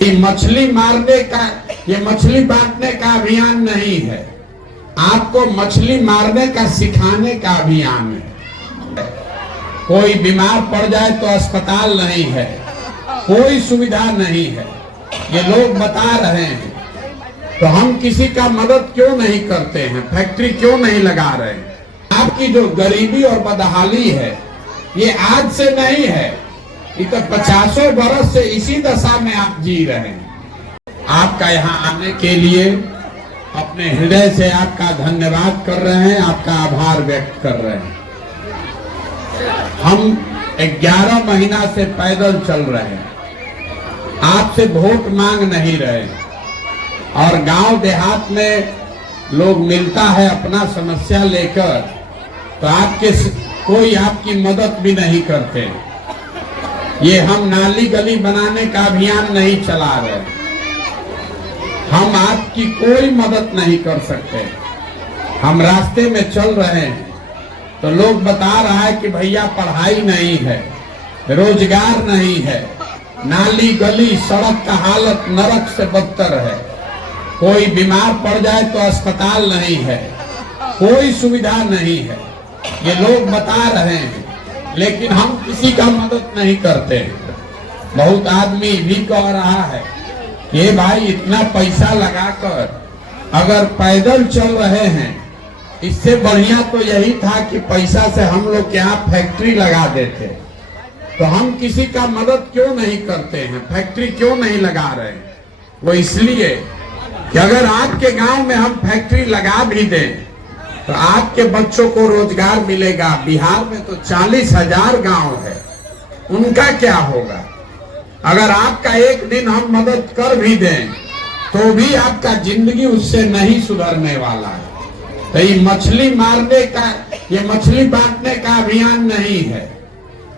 ये मछली मारने का, ये मछली बांटने का अभियान नहीं है, आपको मछली मारने का सिखाने का अभियान है। कोई बीमार पड़ जाए तो अस्पताल नहीं है, कोई सुविधा नहीं है, ये लोग बता रहे हैं। तो हम किसी का मदद क्यों नहीं करते हैं, फैक्ट्री क्यों नहीं लगा रहे हैं? आपकी जो गरीबी और बदहाली है ये आज से नहीं है, ये तो 50 बरस से इसी दशा में आप जी रहे हैं। आपका यहाँ आने के लिए अपने हृदय से आपका धन्यवाद कर रहे हैं, आपका आभार व्यक्त कर रहे हैं। हम 11 महीना से पैदल चल रहे हैं, आपसे वोट मांग नहीं रहे, और गांव देहात में लोग मिलता है अपना समस्या लेकर, तो कोई आपकी मदद भी नहीं करते। ये हम नाली गली बनाने का अभियान नहीं चला रहे, हम आपकी कोई मदद नहीं कर सकते। हम रास्ते में चल रहे हैं तो लोग बता रहा है कि भैया पढ़ाई नहीं है, रोजगार नहीं है, नाली गली सड़क का हालत नरक से बदतर है, कोई बीमार पड़ जाए तो अस्पताल नहीं है, कोई सुविधा नहीं है, ये लोग बता रहे हैं। लेकिन हम किसी का मदद नहीं करते। बहुत आदमी भी कह रहा है कि भाई इतना पैसा लगाकर अगर पैदल चल रहे हैं, इससे बढ़िया तो यही था कि पैसा से हम लोग यहाँ फैक्ट्री लगा देते। तो हम किसी का मदद क्यों नहीं करते हैं, फैक्ट्री क्यों नहीं लगा रहे? वो इसलिए कि अगर आपके गांव में हम फैक्ट्री लगा भी दें तो आपके बच्चों को रोजगार मिलेगा। बिहार में तो 40,000 गांव है, उनका क्या होगा? अगर आपका एक दिन हम मदद कर भी दें तो भी आपका जिंदगी उससे नहीं सुधरने वाला है। तो ये मछली मारने का, ये मछली बांटने का अभियान नहीं है,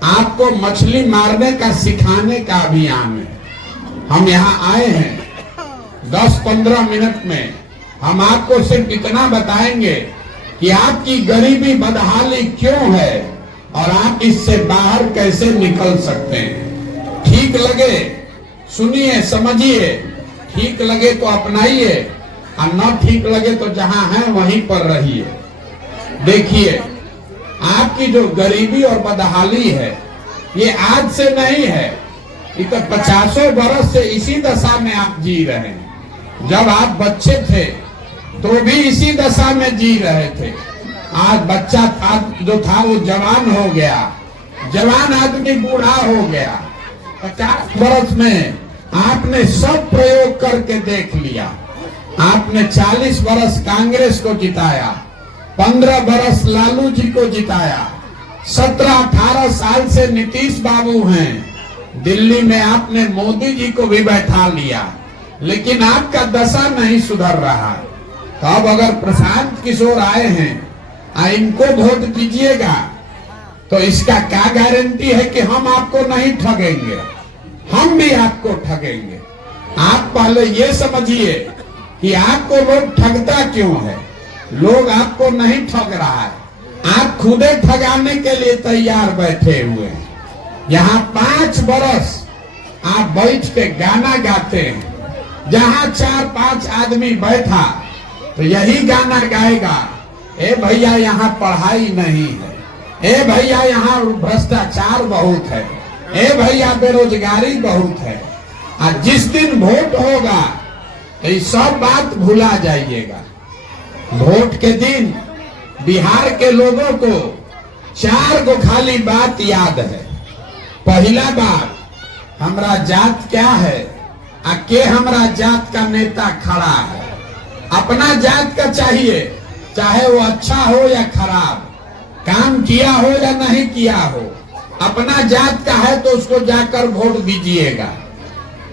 आपको मछली मारने का सिखाने का अभियान है। हम यहाँ आए हैं 10-15 मिनट में, हम आपको सिर्फ इतना बताएंगे कि आपकी गरीबी बदहाली क्यों है और आप इससे बाहर कैसे निकल सकते हैं। ठीक लगे सुनिए, समझिए, ठीक लगे तो अपनाइए, और न ठीक लगे तो जहां है वहीं पर रहिए। देखिए, आपकी जो गरीबी और बदहाली है ये आज से नहीं है, ये तो 50 बरस से इसी दशा में आप जी रहे हैं। जब आप बच्चे थे तो भी इसी दशा में जी रहे थे। आज बच्चा था जो था वो जवान हो गया, जवान आदमी बूढ़ा हो गया। 50 बरस में आपने सब प्रयोग करके देख लिया। आपने 40 बरस कांग्रेस को जिताया, 15 बरस लालू जी को जिताया, 17-18 साल से नीतीश बाबू हैं। दिल्ली में आपने मोदी जी को भी बैठा लिया, लेकिन आपका दशा नहीं सुधर रहा। तो अब अगर प्रशांत किशोर आए हैं, इनको वोट दीजिएगा, तो इसका क्या गारंटी है कि हम आपको नहीं ठगेंगे? हम भी आपको ठगेंगे। आप पहले ये समझिए कि आपको लोग ठगता क्यों है। लोग आपको नहीं ठग रहा है, आप खुदे ठगाने के लिए तैयार बैठे हुए हैं। यहाँ 5 बरस आप बैठ के गाना गाते हैं, जहाँ 4-5 आदमी बैठा तो यही गाना गाएगा, ए भैया यहाँ पढ़ाई नहीं है, ए भैया यहाँ भ्रष्टाचार बहुत है, ए भैया बेरोजगारी बहुत है। और जिस दिन वोट होगा तो ये सब बात भुला जाइएगा। वोट के दिन बिहार के लोगों को 4 गो खाली बात याद है। पहला बात, हमारा जात क्या है, के हमारा जात का नेता खड़ा है। अपना जात का चाहिए, चाहे वो अच्छा हो या खराब, काम किया हो या नहीं किया हो, अपना जात का है तो उसको जाकर वोट दीजिएगा।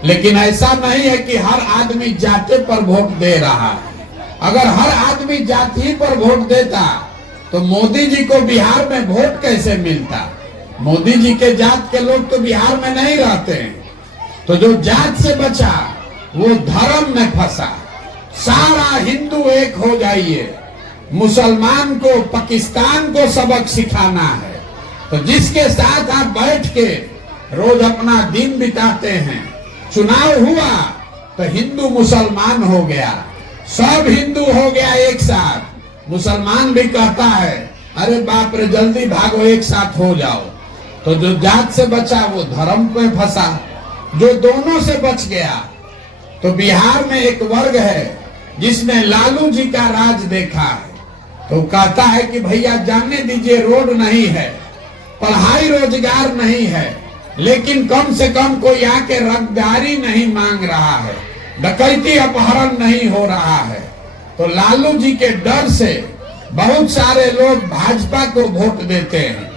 लेकिन ऐसा नहीं है कि हर आदमी जाति पर वोट दे रहा है। अगर हर आदमी जाति पर वोट देता तो मोदी जी को बिहार में वोट कैसे मिलता? मोदी जी के जात के लोग तो बिहार में नहीं रहते हैं। तो जो जात से बचा वो धर्म में फंसा। सारा हिंदू एक हो जाइए, मुसलमान को, पाकिस्तान को सबक सिखाना है। तो जिसके साथ आप बैठ के रोज अपना दिन बिताते हैं, चुनाव हुआ तो हिंदू मुसलमान हो गया, सब हिंदू हो गया एक साथ। मुसलमान भी कहता है अरे बाप रे जल्दी भागो एक साथ हो जाओ। तो जो जात से बचा वो धर्म पे फंसा, जो दोनों से बच गया। तो बिहार में एक वर्ग है जिसने लालू जी का राज देखा है, तो कहता है कि भैया जाने दीजिए, रोड नहीं है, पढ़ाई रोजगार नहीं है, लेकिन कम से कम कोई आके रंगदारी नहीं मांग रहा है, डकैती अपहरण नहीं हो रहा है। तो लालू जी के डर से बहुत सारे लोग भाजपा को वोट देते हैं।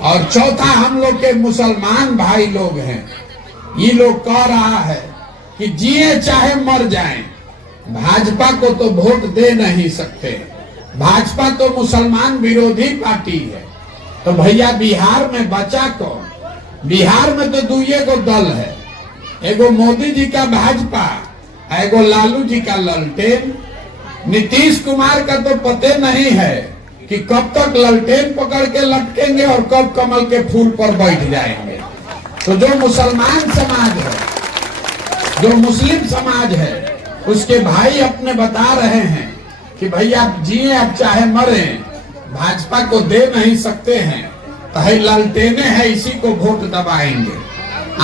और चौथा हम लोग के मुसलमान भाई लोग हैं, ये लोग कह रहा है कि जिए चाहे मर जाएं, भाजपा को तो वोट दे नहीं सकते, भाजपा तो मुसलमान विरोधी पार्टी है। तो भैया बिहार में बचा कौन? बिहार में तो दुइये को दल है, एगो मोदी जी का भाजपा, एगो लालू जी का ललटेन। नीतीश कुमार का तो पते नहीं है कि कब तक ललटेन पकड़ के लटकेंगे और कब कमल के फूल पर बैठ जाएंगे। तो जो मुसलमान समाज है, जो मुस्लिम समाज है, उसके भाई अपने बता रहे हैं कि भैया जिए अब चाहे मरे, भाजपा को दे नहीं सकते हैं, तो है ललटेने हैं, इसी को वोट दबाएंगे।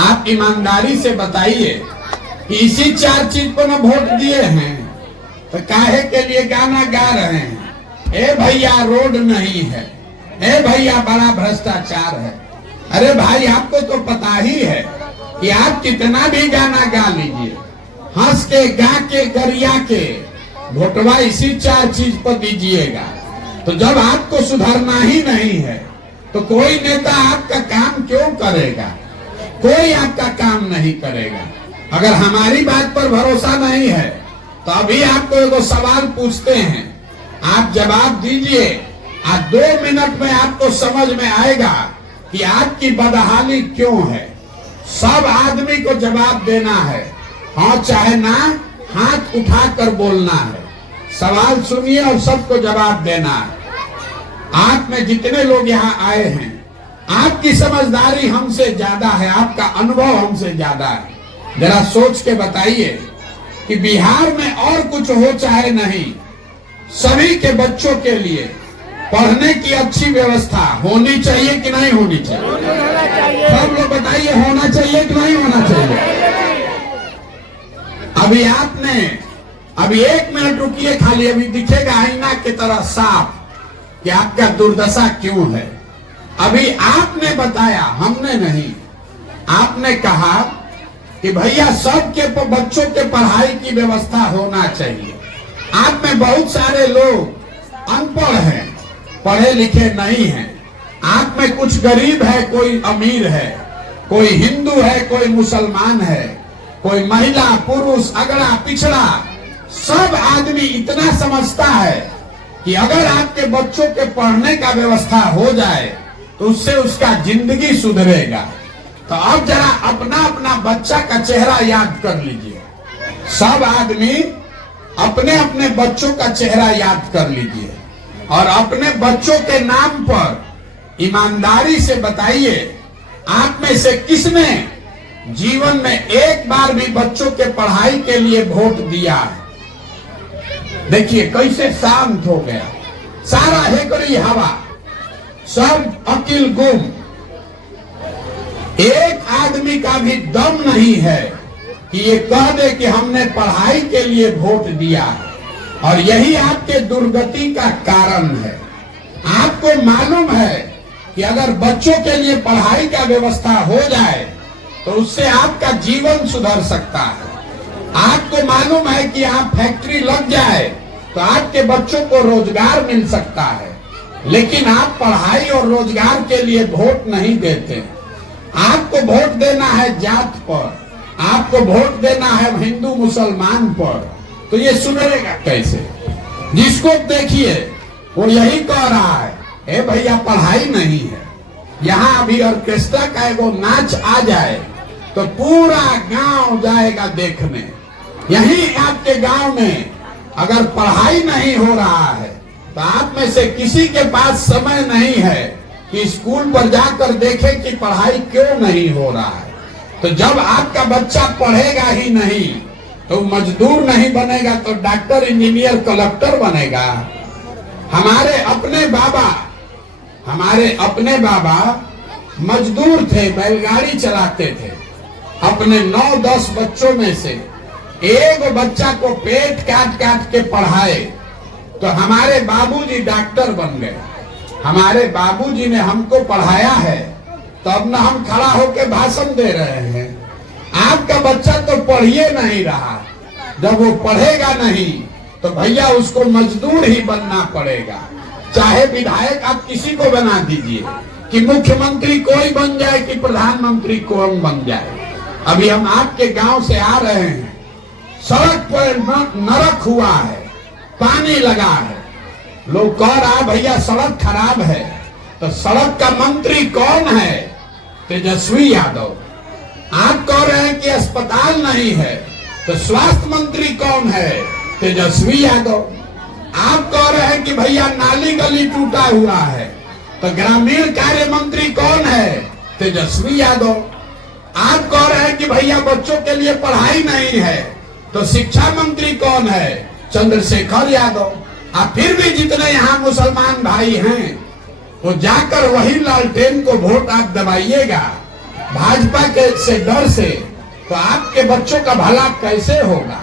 आप ईमानदारी से बताइए कि इसी 4 चीज पर ना वोट दिए हैं, तो काहे के लिए गाना गा रहे हैं? ए भैया रोड नहीं है, ए भैया बड़ा भ्रष्टाचार है। अरे भाई आपको तो पता ही है कि आप कितना भी गाना गा लीजिए, हंस के गा के गरिया के वोटवा इसी 4 चीज पर दीजिएगा। तो जब आपको सुधरना ही नहीं है तो कोई नेता आपका काम क्यों करेगा? कोई आपका काम नहीं करेगा। अगर हमारी बात पर भरोसा नहीं है तो अभी आपको एगो सवाल पूछते हैं, आप जवाब दीजिए। आज 2 मिनट में आपको समझ में आएगा कि आपकी बदहाली क्यों है। सब आदमी को जवाब देना है, हाँ चाहे ना, हाथ उठाकर बोलना है। सवाल सुनिए और सबको जवाब देना है। आप में जितने लोग यहाँ आए हैं, आपकी समझदारी हमसे ज्यादा है, आपका अनुभव हमसे ज्यादा है। जरा सोच के बताइए कि बिहार में और कुछ हो चाहे नहीं, सभी के बच्चों के लिए पढ़ने की अच्छी व्यवस्था होनी चाहिए कि नहीं होनी चाहिए? सब लोग बताइए, होना चाहिए कि नहीं होना चाहिए? अभी 1 मिनट रुकिए खाली, अभी दिखेगा आईना की तरह साफ कि आपका दुर्दशा क्यों है। अभी आपने बताया, हमने नहीं। आपने कहा कि भैया सबके बच्चों के पढ़ाई की व्यवस्था होना चाहिए। आप में बहुत सारे लोग अनपढ़ हैं, पढ़े लिखे नहीं हैं। आप में कुछ गरीब है, कोई अमीर है, कोई हिंदू है, कोई मुसलमान है, कोई महिला पुरुष, अगड़ा पिछड़ा, सब आदमी इतना समझता है कि अगर आपके बच्चों के पढ़ने का व्यवस्था हो जाए तो उससे उसका जिंदगी सुधरेगा। तो अब जरा अपना अपना बच्चा का चेहरा याद कर लीजिए। सब आदमी अपने अपने बच्चों का चेहरा याद कर लीजिए और अपने बच्चों के नाम पर ईमानदारी से बताइए, आप में से किसने जीवन में एक बार भी बच्चों के पढ़ाई के लिए वोट दिया है? देखिए कैसे शांत हो गया, सारा हेकड़ी हवा, सब अकिल गुम। एक आदमी का भी दम नहीं है कि ये कह दे कि हमने पढ़ाई के लिए वोट दिया, और यही आपके दुर्गति का कारण है। आपको मालूम है कि अगर बच्चों के लिए पढ़ाई का व्यवस्था हो जाए तो उससे आपका जीवन सुधर सकता है। आपको मालूम है कि आप फैक्ट्री लग जाए तो आपके बच्चों को रोजगार मिल सकता है, लेकिन आप पढ़ाई और रोजगार के लिए वोट नहीं देते। आपको वोट देना है जात पर, आपको वोट देना है हिंदू मुसलमान पर, तो ये सुधरेगा कैसे? जिसको देखिए वो यही कह रहा है, ए भैया पढ़ाई नहीं है। यहाँ अभी ऑर्केस्ट्रा का एगो नाच आ जाए तो पूरा गांव जाएगा देखने। यही आपके गांव में अगर पढ़ाई नहीं हो रहा है तो आप में से किसी के पास समय नहीं है कि स्कूल पर जाकर देखे कि पढ़ाई क्यों नहीं हो रहा है। तो जब आपका बच्चा पढ़ेगा ही नहीं तो मजदूर नहीं बनेगा तो डॉक्टर, इंजीनियर, कलेक्टर बनेगा। हमारे अपने बाबा मजदूर थे, बैलगाड़ी चलाते थे। अपने 9-10 बच्चों में से एक बच्चा को पेट काट काट के पढ़ाए तो हमारे बाबूजी डॉक्टर बन गए। हमारे बाबूजी ने हमको पढ़ाया है तब न हम खड़ा होकर भाषण दे रहे हैं। आपका बच्चा तो पढ़िए नहीं रहा, जब वो पढ़ेगा नहीं तो भैया उसको मजदूर ही बनना पड़ेगा। चाहे विधायक आप किसी को बना दीजिए, कि मुख्यमंत्री कोई बन जाए कि प्रधानमंत्री कौन बन जाए। अभी हम आपके गांव से आ रहे हैं, सड़क पर नरक हुआ है, पानी लगा है। लोग कह रहा भैया सड़क खराब है, तो सड़क का मंत्री कौन है? तेजस्वी यादव। आप कह रहे हैं कि अस्पताल नहीं है, तो स्वास्थ्य मंत्री कौन है? तेजस्वी यादव। आप कह रहे हैं कि भैया नाली गली टूटा हुआ है, तो ग्रामीण कार्य मंत्री कौन है? तेजस्वी यादव। आप कह रहे हैं कि भैया बच्चों के लिए पढ़ाई नहीं है, तो शिक्षा मंत्री कौन है? चंद्रशेखर यादव। आप फिर भी जितने यहाँ मुसलमान भाई हैं वो जाकर वही लालटेन को वोट आप दबाइएगा भाजपा के से डर से, तो आपके बच्चों का भला कैसे होगा?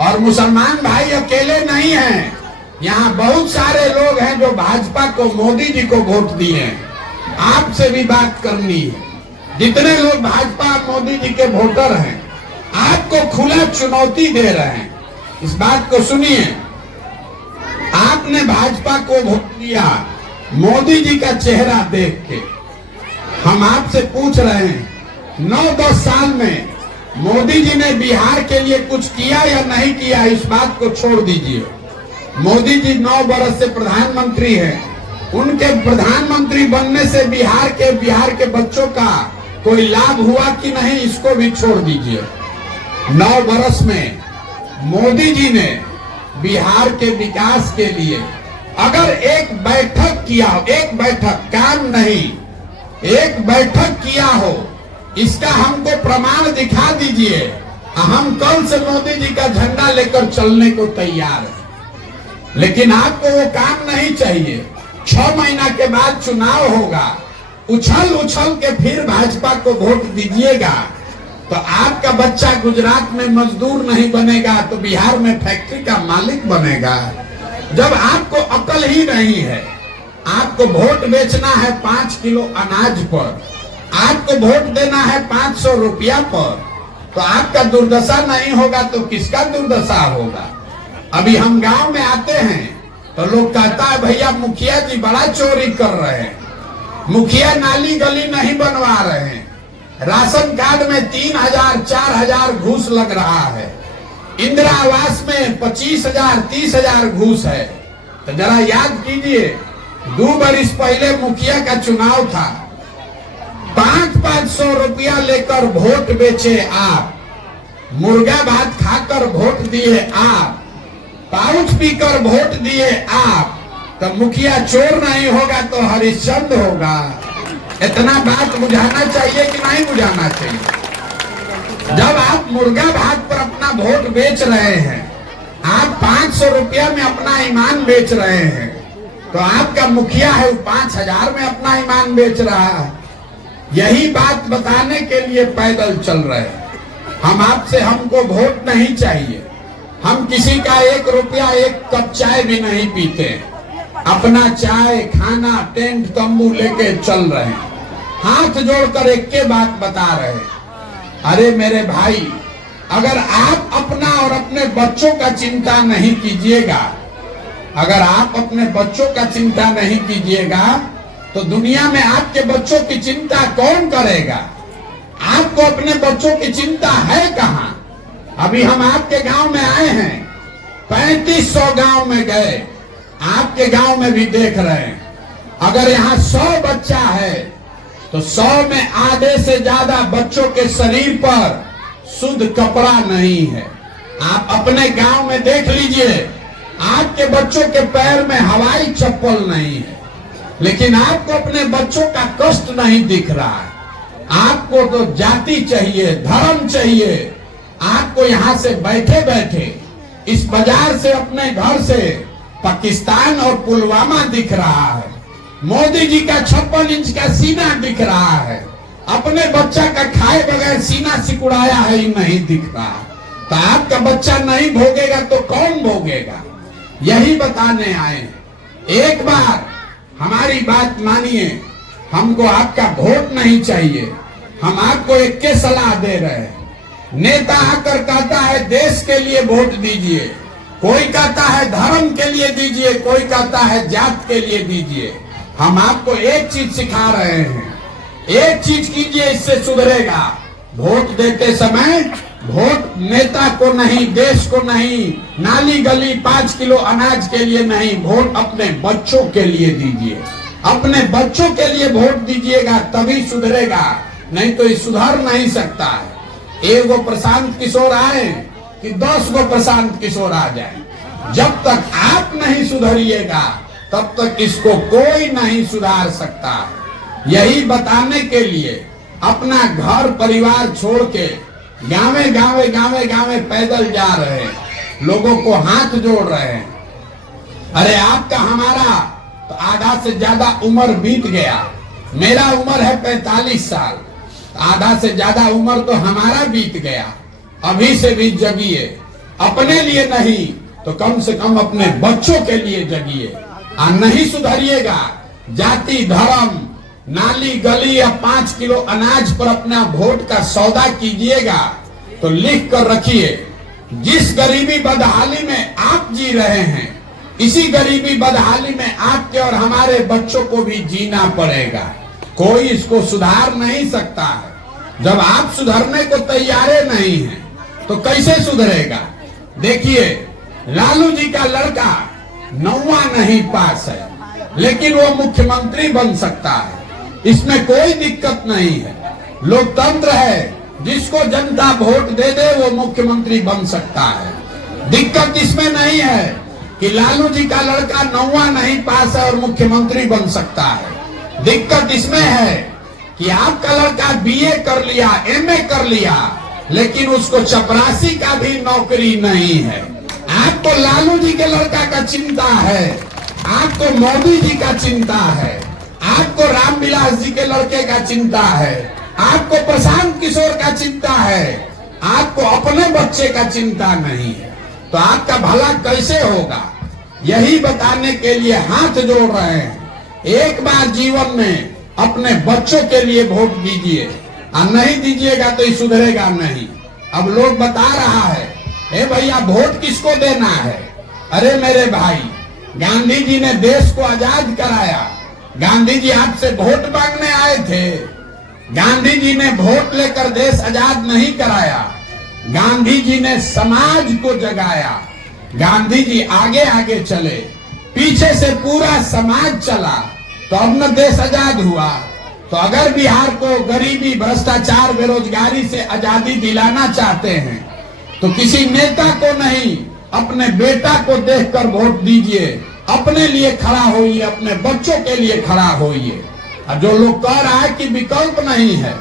और मुसलमान भाई अकेले नहीं हैं, यहाँ बहुत सारे लोग हैं जो भाजपा को, मोदी जी को वोट दिए हैं। आपसे भी बात करनी है। जितने लोग भाजपा मोदी जी के वोटर हैं आपको खुला चुनौती दे रहे हैं। इस बात को सुनिए, आपने भाजपा को वोट दिया मोदी जी का चेहरा देख के। हम आपसे पूछ रहे हैं 9-10 साल में मोदी जी ने बिहार के लिए कुछ किया या नहीं किया? इस बात को छोड़ दीजिए। मोदी जी 9 बरस से प्रधानमंत्री हैं, उनके प्रधानमंत्री बनने से बिहार के बच्चों का कोई लाभ हुआ कि नहीं, इसको भी छोड़ दीजिए। 9 बरस में मोदी जी ने बिहार के विकास के लिए अगर एक बैठक किया हो, एक बैठक, काम नहीं, एक बैठक किया हो, इसका हमको प्रमाण दिखा दीजिए। हम कल से मोदी जी का झंडा लेकर चलने को तैयार हैं। लेकिन आपको वो काम नहीं चाहिए। 6 महीना के बाद चुनाव होगा, उछल उछल के फिर भाजपा को वोट दीजिएगा, तो आपका बच्चा गुजरात में मजदूर नहीं बनेगा तो बिहार में फैक्ट्री का मालिक बनेगा। जब आपको अकल ही नहीं है, आपको वोट बेचना है 5 किलो अनाज पर, आपको वोट देना है 500 रुपया पर, तो आपका दुर्दशा नहीं होगा तो किसका दुर्दशा होगा? अभी हम गांव में आते हैं तो लोग कहता है भैया मुखिया जी बड़ा चोरी कर रहे हैं, मुखिया नाली गली नहीं बनवा रहे हैं, राशन कार्ड में 3,000 4,000 घूस लग रहा है, इंदिरा आवास में 25,000 30,000 घूस है। तो जरा याद कीजिए, 2 बरिस पहले मुखिया का चुनाव था, 500 रुपया लेकर वोट बेचे आप, मुर्गा भात खाकर वोट दिए आप, पाउच पीकर वोट दिए आप, तो मुखिया चोर नहीं होगा तो हरिश्चंद्र होगा। इतना बात बुझाना चाहिए कि नहीं बुझाना चाहिए? जब आप मुर्गा भात पर अपना वोट बेच रहे हैं, आप 500 रुपया में अपना ईमान बेच रहे हैं, तो आपका मुखिया है 5,000 में अपना ईमान बेच रहा है। यही बात बताने के लिए पैदल चल रहे हैं। हम आपसे, हमको वोट नहीं चाहिए, हम किसी का 1 रुपया 1 कप चाय भी नहीं पीते, अपना चाय खाना टेंट तंबू लेके चल रहे हैं, हाथ जोड़कर एक के बात बता रहे हैं। अरे मेरे भाई, अगर आप अपना और अपने बच्चों का चिंता नहीं कीजिएगा, अगर आप अपने बच्चों का चिंता नहीं कीजिएगा तो दुनिया में आपके बच्चों की चिंता कौन करेगा? आपको अपने बच्चों की चिंता है कहाँ? अभी हम आपके गांव में आए हैं, 3500 गांव में गए, आपके गांव में भी देख रहे हैं। अगर यहाँ 100 बच्चा है तो 100 में आधे से ज्यादा बच्चों के शरीर पर शुद्ध कपड़ा नहीं है। आप अपने गांव में देख लीजिए, आपके बच्चों के पैर में हवाई चप्पल नहीं है, लेकिन आपको अपने बच्चों का कष्ट नहीं दिख रहा है। आपको तो जाति चाहिए, धर्म चाहिए। आपको यहां से बैठे बैठे इस बाजार से, अपने घर से पाकिस्तान और पुलवामा दिख रहा है। मोदी जी का 56 इंच का सीना दिख रहा है। अपने बच्चा का खाए बगैर सीना सिकुड़ाया है, ही नहीं दिख रहा। तो आपका बच्चा नहीं भोगेगा तो कौन भोगेगा? यही बताने आए। एक बार हमारी बात मानिए, हमको आपका वोट नहीं चाहिए। हम आपको एक के सलाह दे रहे हैं। नेता आकर कहता है देश के लिए वोट दीजिए, कोई कहता है धर्म के लिए दीजिए, कोई कहता है जात के लिए दीजिए। हम आपको एक चीज सिखा रहे हैं, एक चीज कीजिए, इससे सुधरेगा। वोट देते समय वोट नेता को नहीं, देश को नहीं, नाली गली 5 किलो अनाज के लिए नहीं, वोट अपने बच्चों के लिए दीजिए। अपने बच्चों के लिए वोट दीजिएगा, तभी सुधरेगा, नहीं तो ये सुधर नहीं सकता है। एक गो प्रशांत किशोर आए कि 10 गो प्रशांत किशोर आ जाए। जब तक आप नहीं सुधरिएगा तब तक इसको कोई नहीं सुधार सकता। यही बताने के लिए अपना घर परिवार छोड़ के गाँवे गाँवे पैदल जा रहे हैं, लोगों को हाथ जोड़ रहे हैं। अरे आपका हमारा तो आधा से ज्यादा उम्र बीत गया। मेरा उम्र है 45 साल, आधा से ज्यादा उम्र तो हमारा बीत गया। अभी से भी जगिए, अपने लिए नहीं तो कम से कम अपने बच्चों के लिए जगिए। और नहीं सुधरिएगा, जाति धर्म नाली गली या 5 किलो अनाज पर अपना वोट का सौदा कीजिएगा तो लिख कर रखिए, जिस गरीबी बदहाली में आप जी रहे हैं, इसी गरीबी बदहाली में आपके और हमारे बच्चों को भी जीना पड़ेगा। कोई इसको सुधार नहीं सकता है। जब आप सुधरने को तैयार नहीं हैं तो कैसे सुधरेगा? देखिए, लालू जी का लड़का 9वां नहीं पास है, लेकिन वो मुख्यमंत्री बन सकता है, इसमें कोई दिक्कत नहीं है। लोकतंत्र है, जिसको जनता वोट दे दे वो मुख्यमंत्री बन सकता है। दिक्कत इसमें नहीं है कि लालू जी का लड़का 9वां नहीं पास है और मुख्यमंत्री बन सकता है। दिक्कत इसमें है कि आपका लड़का बीए कर लिया, एमए कर लिया, लेकिन उसको चपरासी का भी नौकरी नहीं है। आपको लालू जी के लड़का का चिंता है, आपको मोदी जी का चिंता है, आपको रामविलास जी के लड़के का चिंता है, आपको प्रशांत किशोर का चिंता है, आपको अपने बच्चे का चिंता नहीं है। तो आपका भला कैसे होगा? यही बताने के लिए हाथ जोड़ रहे हैं। एक बार जीवन में अपने बच्चों के लिए वोट दीजिए, और नहीं दीजिएगा तो ये सुधरेगा नहीं। अब लोग बता रहा है, ए भैया वोट किसको देना है? अरे मेरे भाई, गांधी जी ने देश को आजाद कराया। गांधी जी आपसे वोट मांगने आए थे। गांधी जी ने वोट लेकर देश आजाद नहीं कराया, गांधी जी ने समाज को जगाया। गांधी जी आगे आगे चले, पीछे से पूरा समाज चला, तो अब न देश आजाद हुआ। तो अगर बिहार को गरीबी, भ्रष्टाचार, बेरोजगारी से आजादी दिलाना चाहते हैं तो किसी नेता को नहीं, अपने बेटा को देखकर वोट दीजिए। अपने लिए खड़ा होइए, अपने बच्चों के लिए खड़ा होइए। और जो लोग कह रहा है कि विकल्प नहीं है,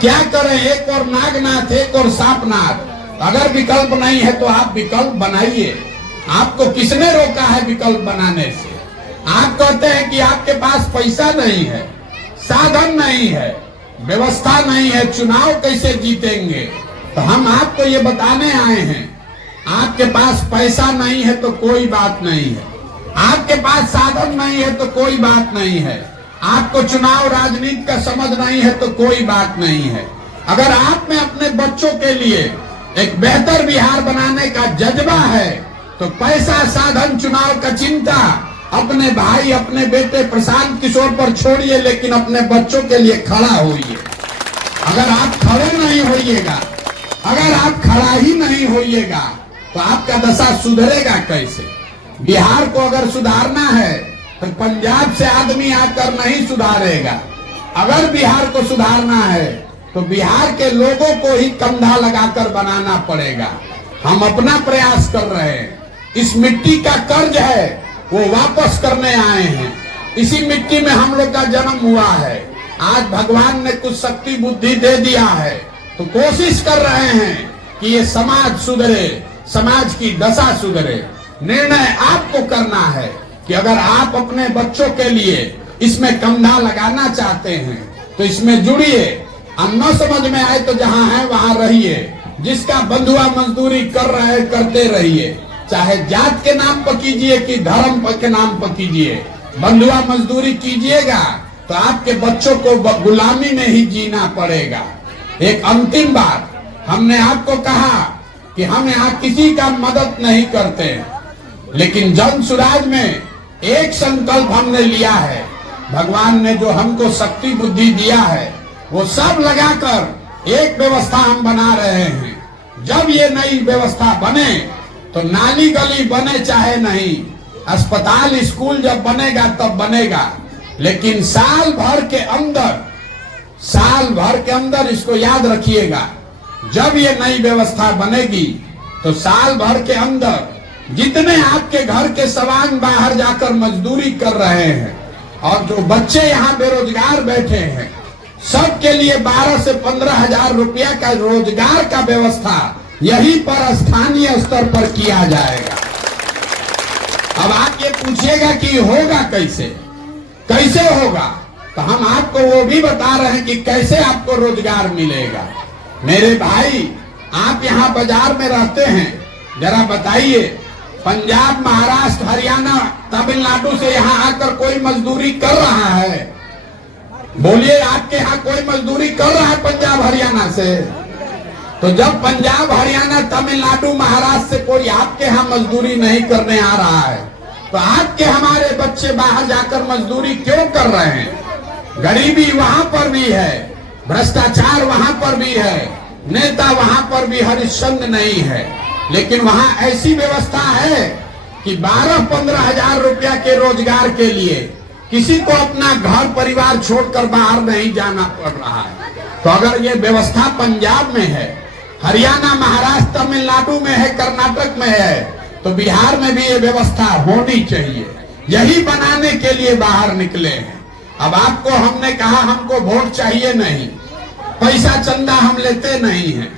क्या करें? एक और नागनाथ, एक और सांपनाथ। अगर विकल्प नहीं है तो आप विकल्प बनाइए। आपको किसने रोका है विकल्प बनाने से? आप कहते हैं कि आपके पास पैसा नहीं है, साधन नहीं है, व्यवस्था नहीं है, चुनाव कैसे जीतेंगे? तो हम आपको ये बताने आए हैं, आपके पास पैसा नहीं है तो कोई बात नहीं है, आपके पास साधन नहीं है तो कोई बात नहीं है, आपको चुनाव राजनीति का समझ नहीं है तो कोई बात नहीं है। अगर आप में अपने बच्चों के लिए एक बेहतर बिहार बनाने का जज्बा है तो पैसा, साधन, चुनाव का चिंता अपने भाई, अपने बेटे प्रशांत किशोर पर छोड़िए, लेकिन अपने बच्चों के लिए खड़ा होइए। अगर आप खड़े नहीं होइएगा, अगर आप खड़ा ही नहीं होइएगा तो आपका दशा सुधरेगा कैसे? बिहार को अगर सुधारना है तो पंजाब से आदमी आकर नहीं सुधारेगा। अगर बिहार को सुधारना है तो बिहार के लोगों को ही कंधा लगाकर बनाना पड़ेगा। हम अपना प्रयास कर रहे हैं। इस मिट्टी का कर्ज है वो वापस करने आए हैं। इसी मिट्टी में हम लोग का जन्म हुआ है, आज भगवान ने कुछ शक्ति बुद्धि दे दिया है, तो कोशिश कर रहे हैं कि ये समाज सुधरे, समाज की दशा सुधरे। निर्णय आपको करना है कि अगर आप अपने बच्चों के लिए इसमें कंधा लगाना चाहते हैं तो इसमें जुड़िए। अब न समझ में आए तो जहां है वहां रहिए। जिसका बंधुआ मजदूरी कर रहे करते रहिए, चाहे जात के नाम पर कीजिए कि धर्म के नाम पर कीजिए। बंधुआ मजदूरी कीजिएगा तो आपके बच्चों को गुलामी में ही जीना पड़ेगा। एक अंतिम बात, हमने आपको कहा कि हम यहाँ किसी का मदद नहीं करते, लेकिन जन सुराज में एक संकल्प हमने लिया है। भगवान ने जो हमको शक्ति बुद्धि दिया है वो सब लगाकर एक व्यवस्था हम बना रहे हैं। जब ये नई व्यवस्था बने तो नाली गली बने चाहे नहीं, अस्पताल स्कूल जब बनेगा तब बनेगा, लेकिन साल भर के अंदर इसको याद रखिएगा, जब ये नई व्यवस्था बनेगी तो साल भर के अंदर जितने आपके घर के सवांग बाहर जाकर मजदूरी कर रहे हैं और जो बच्चे यहाँ बेरोजगार बैठे हैं, सबके लिए 12 से 15 हजार रुपया का रोजगार का व्यवस्था यहीं पर स्थानीय स्तर पर किया जाएगा। अब आप ये पूछिएगा कि होगा कैसे होगा, तो हम आपको वो भी बता रहे हैं कि कैसे आपको रोजगार मिलेगा। मेरे भाई, आप यहाँ बाजार में रहते हैं, जरा बताइए, पंजाब, महाराष्ट्र, हरियाणा, तमिलनाडु से यहाँ आकर कोई मजदूरी कर रहा है? बोलिए, आपके यहाँ कोई मजदूरी कर रहा है पंजाब हरियाणा से? तो जब पंजाब, हरियाणा, तमिलनाडु, महाराष्ट्र से कोई आपके यहाँ मजदूरी नहीं करने आ रहा है, तो आपके हमारे बच्चे बाहर जाकर मजदूरी क्यों कर रहे हैं? गरीबी वहां पर भी है, भ्रष्टाचार वहां पर भी है, नेता वहां पर भी हरिश्चंद्र नहीं है, लेकिन वहां ऐसी व्यवस्था है कि 12-15 हजार रुपया के रोजगार के लिए किसी को अपना घर परिवार छोड़कर बाहर नहीं जाना पड़ रहा है। तो अगर ये व्यवस्था पंजाब में है, हरियाणा, महाराष्ट्र, तमिलनाडु में है, कर्नाटक में है, तो बिहार में भी ये व्यवस्था होनी चाहिए। यही बनाने के लिए बाहर निकले हैं। अब आपको हमने कहा हमको वोट चाहिए नहीं, पैसा चंदा हम लेते नहीं हैं,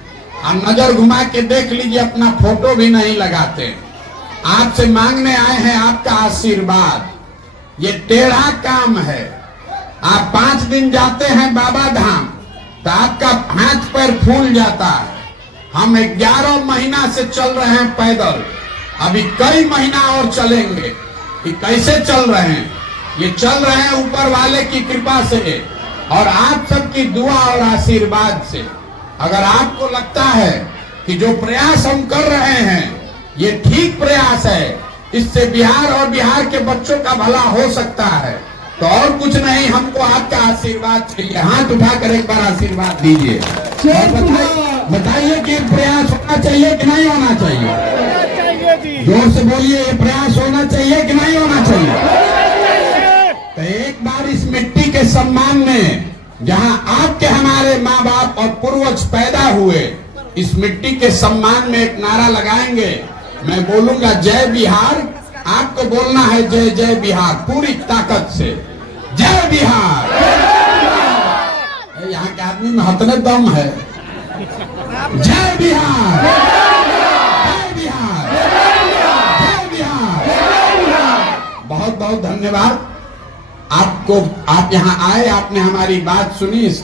आप नजर घुमा के देख लीजिए, अपना फोटो भी नहीं लगाते। आपसे मांगने आए हैं आपका आशीर्वाद। ये टेढ़ा काम है। आप 5 दिन जाते हैं बाबा धाम तो आपका हाथ पैर फूल जाता है। हम 11 महीना से चल रहे हैं पैदल, अभी कई महीना और चलेंगे। कि कैसे चल रहे हैं? ये चल रहे हैं ऊपर वाले की कृपा से और आप सबकी दुआ और आशीर्वाद से। अगर आपको लगता है कि जो प्रयास हम कर रहे हैं ये ठीक प्रयास है, इससे बिहार और बिहार के बच्चों का भला हो सकता है, तो और कुछ नहीं, हमको आपका आशीर्वाद चाहिए। हाथ उठाकर एक बार आशीर्वाद दीजिए और बताइए कि प्रयास होना चाहिए कि नहीं होना चाहिए। जोर से बोलिए, ये प्रयास होना चाहिए कि नहीं होना चाहिए। तो एक बार इस मिट्टी के सम्मान में, जहां आपके हमारे माँ बाप और पूर्वज पैदा हुए, इस मिट्टी के सम्मान में एक नारा लगाएंगे। मैं बोलूंगा जय बिहार, आपको बोलना है जय जय बिहार पूरी ताकत से। जय बिहार। यहाँ के आदमी में हतने दम है। जय बिहार, जय बिहार, जय बिहार। बहुत बहुत धन्यवाद आपको। आप यहाँ आए, आपने हमारी बात सुनी।